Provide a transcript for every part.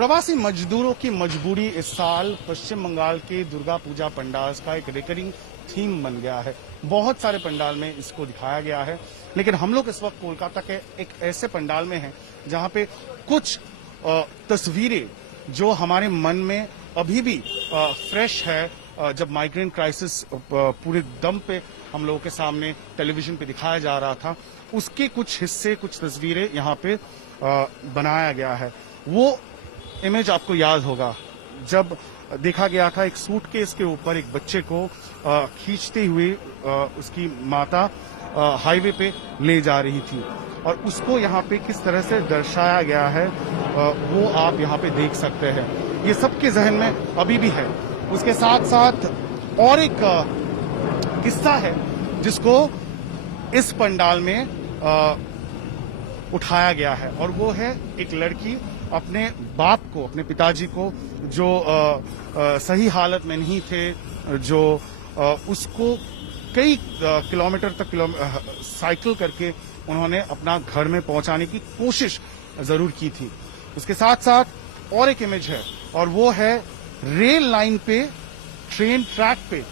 प्रवासी मजदूरों की मजबूरी इस साल पश्चिम बंगाल के दुर्गा पूजा पंडाल का एक रिकरिंग थीम बन गया है। बहुत सारे पंडाल में इसको दिखाया गया है, लेकिन हम लोग इस वक्त कोलकाता के एक ऐसे पंडाल में हैं जहां पे कुछ तस्वीरें जो हमारे मन में अभी भी फ्रेश है। जब माइग्रेंट क्राइसिस पूरे दम पे हम लोगों के सामने टेलीविजन पे दिखाया जा रहा था, उसके कुछ हिस्से, कुछ तस्वीरें यहाँ पे बनाया गया है। वो इमेज आपको याद होगा जब देखा गया था एक सूटकेस के ऊपर एक बच्चे को खींचते हुए उसकी माता हाईवे पे ले जा रही थी, और उसको यहाँ पे किस तरह से दर्शाया गया है वो आप यहाँ पे देख सकते हैं। ये सबके जहन में अभी भी है। उसके साथ साथ और एक किस्सा है जिसको इस पंडाल में उठाया गया है, और वो है एक लड़की अपने बाप को, अपने पिताजी को जो सही हालत में नहीं थे, जो उसको कई किलोमीटर तक साइकिल करके उन्होंने अपना घर में पहुंचाने की कोशिश जरूर की थी। उसके साथ साथ और एक इमेज है, और वो है रेल लाइन पे, ट्रेन ट्रैक पे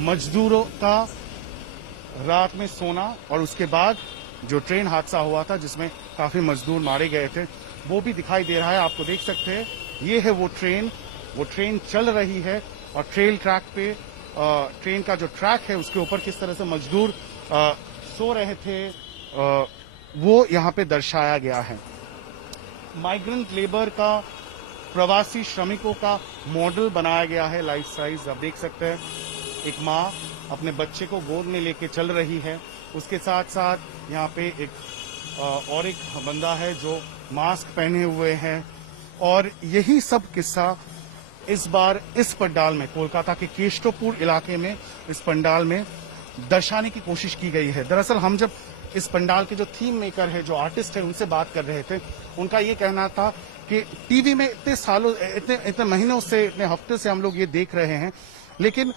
मजदूरों का रात में सोना, और उसके बाद जो ट्रेन हादसा हुआ था जिसमें काफी मजदूर मारे गए थे, वो भी दिखाई दे रहा है। आपको देख सकते हैं, ये है वो ट्रेन चल रही है, और ट्रेल ट्रैक पे ट्रेन का जो ट्रैक है उसके ऊपर किस तरह से मजदूर सो रहे थे वो यहाँ पे दर्शाया गया है। माइग्रेंट लेबर का, प्रवासी श्रमिकों का मॉडल बनाया गया है लाइफ साइज। आप देख सकते हैं एक माँ अपने बच्चे को गोद में लेके चल रही है। उसके साथ साथ यहाँ पे और एक बंदा है जो मास्क पहने हुए हैं, और यही सब किस्सा इस बार इस पंडाल में, कोलकाता के केशवपुर इलाके में इस पंडाल में दर्शाने की कोशिश की गई है। दरअसल हम जब इस पंडाल के जो थीम मेकर है, जो आर्टिस्ट है, उनसे बात कर रहे थे, उनका ये कहना था कि टीवी में इतने सालों, इतने महीनों से, इतने हफ्ते से हम लोग ये देख रहे हैं, लेकिन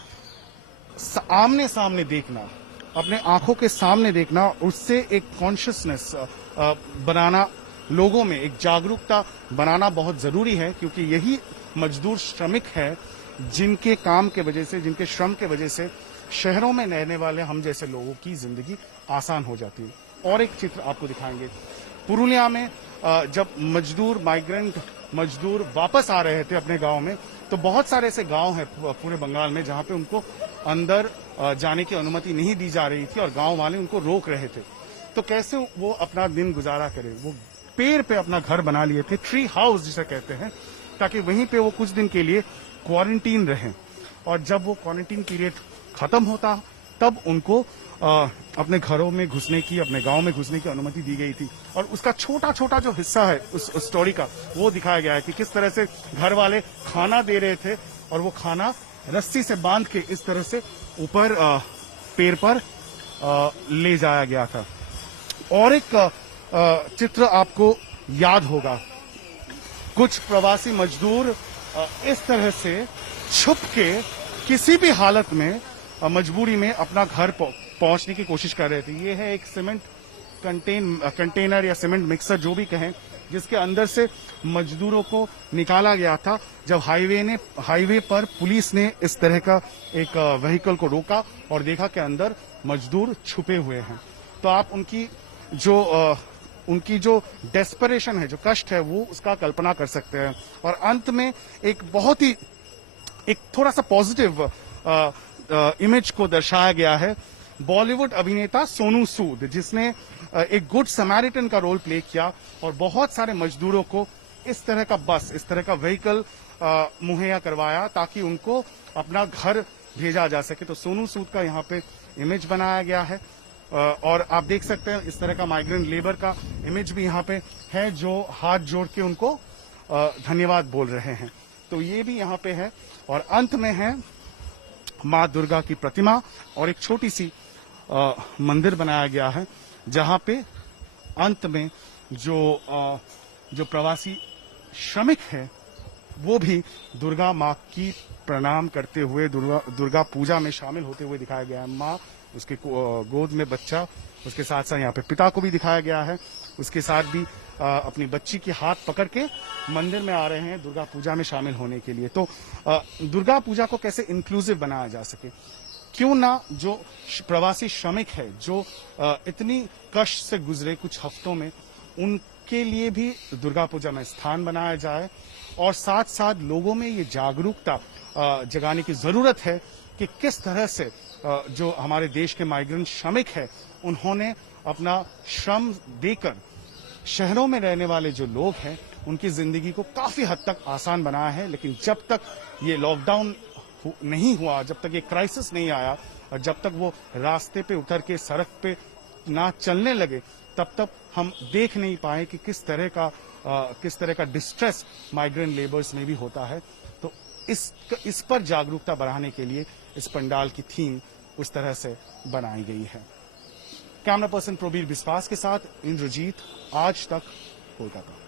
आमने सामने देखना, अपने आंखों के सामने देखना, उससे एक कॉन्शियसनेस बनाना, लोगों में एक जागरूकता बनाना बहुत जरूरी है, क्योंकि यही मजदूर श्रमिक है जिनके काम के वजह से, जिनके श्रम के वजह से शहरों में रहने वाले हम जैसे लोगों की जिंदगी आसान हो जाती है। और एक चित्र आपको दिखाएंगे, पुरुलिया में जब माइग्रेंट मजदूर वापस आ रहे थे अपने गांव में, तो बहुत सारे ऐसे गांव हैं पूरे बंगाल में जहां पे उनको अंदर जाने की अनुमति नहीं दी जा रही थी, और गांव वाले उनको रोक रहे थे। तो कैसे वो अपना दिन गुजारा करें? वो पेड़ पे अपना घर बना लिए थे, ट्री हाउस जिसे कहते हैं, ताकि वहीं पे वो कुछ दिन के लिए क्वारंटीन रहें, और जब वो क्वारंटीन पीरियड खत्म होता तब उनको अपने घरों में घुसने की, अपने गांव में घुसने की अनुमति दी गई थी। और उसका छोटा छोटा जो हिस्सा है उस स्टोरी का, वो दिखाया गया है कि किस तरह से घर वाले खाना दे रहे थे, और वो खाना रस्सी से बांध के इस तरह से ऊपर पेड़ पर ले जाया गया था। और एक चित्र आपको याद होगा, कुछ प्रवासी मजदूर इस तरह से छुप के किसी भी हालत में, मजबूरी में अपना घर पहुंचने की कोशिश कर रहे थे। ये है एक सीमेंट कंटेनर या सीमेंट मिक्सर जो भी कहें, जिसके अंदर से मजदूरों को निकाला गया था जब हाईवे पर पुलिस ने इस तरह का एक व्हीकल को रोका और देखा कि अंदर मजदूर छुपे हुए हैं। तो आप उनकी जो डेस्परेशन है, जो कष्ट है, वो उसका कल्पना कर सकते हैं। और अंत में एक थोड़ा सा पॉजिटिव इमेज को दर्शाया गया है। बॉलीवुड अभिनेता सोनू सूद, जिसने एक गुड समैरिटन का रोल प्ले किया और बहुत सारे मजदूरों को इस तरह का बस, इस तरह का व्हीकल मुहैया करवाया ताकि उनको अपना घर भेजा जा सके। तो सोनू सूद का यहाँ पे इमेज बनाया गया है, और आप देख सकते हैं इस तरह का माइग्रेंट लेबर का इमेज भी यहाँ पे है, जो हाथ जोड़ के उनको धन्यवाद बोल रहे हैं। तो ये भी यहाँ पे है। और अंत में है माँ दुर्गा की प्रतिमा, और एक छोटी सी मंदिर बनाया गया है, जहाँ पे अंत में जो प्रवासी श्रमिक है वो भी दुर्गा माँ की प्रणाम करते हुए, दुर्गा पूजा में शामिल होते हुए दिखाया गया है। माँ, उसके गोद में बच्चा, उसके साथ साथ यहाँ पे पिता को भी दिखाया गया है। उसके साथ भी अपनी बच्ची की हाथ पकड़ के मंदिर में आ रहे हैं दुर्गा पूजा में शामिल होने के लिए। तो दुर्गा पूजा को कैसे इंक्लूसिव बनाया जा सके, क्यों ना जो प्रवासी श्रमिक है जो इतनी कष्ट से गुजरे कुछ हफ्तों में, उनके लिए भी दुर्गा पूजा में स्थान बनाया जाए और साथ साथ लोगों में ये जागरूकता जगाने की जरूरत है कि किस तरह से जो हमारे देश के माइग्रेंट श्रमिक है उन्होंने अपना श्रम देकर शहरों में रहने वाले जो लोग हैं उनकी जिंदगी को काफी हद तक आसान बनाया है। लेकिन जब तक ये लॉकडाउन नहीं हुआ, जब तक ये क्राइसिस नहीं आया और जब तक वो रास्ते पे उतर के सड़क पे ना चलने लगे, तब तक हम देख नहीं पाए कि किस तरह का डिस्ट्रेस माइग्रेंट लेबर्स में भी होता है। तो इस पर जागरूकता बढ़ाने के लिए इस पंडाल की थीम उस तरह से बनाई गई है। कैमरा पर्सन प्रवीर विश्वास के साथ इंद्रजीत, आज तक, कोलकाता।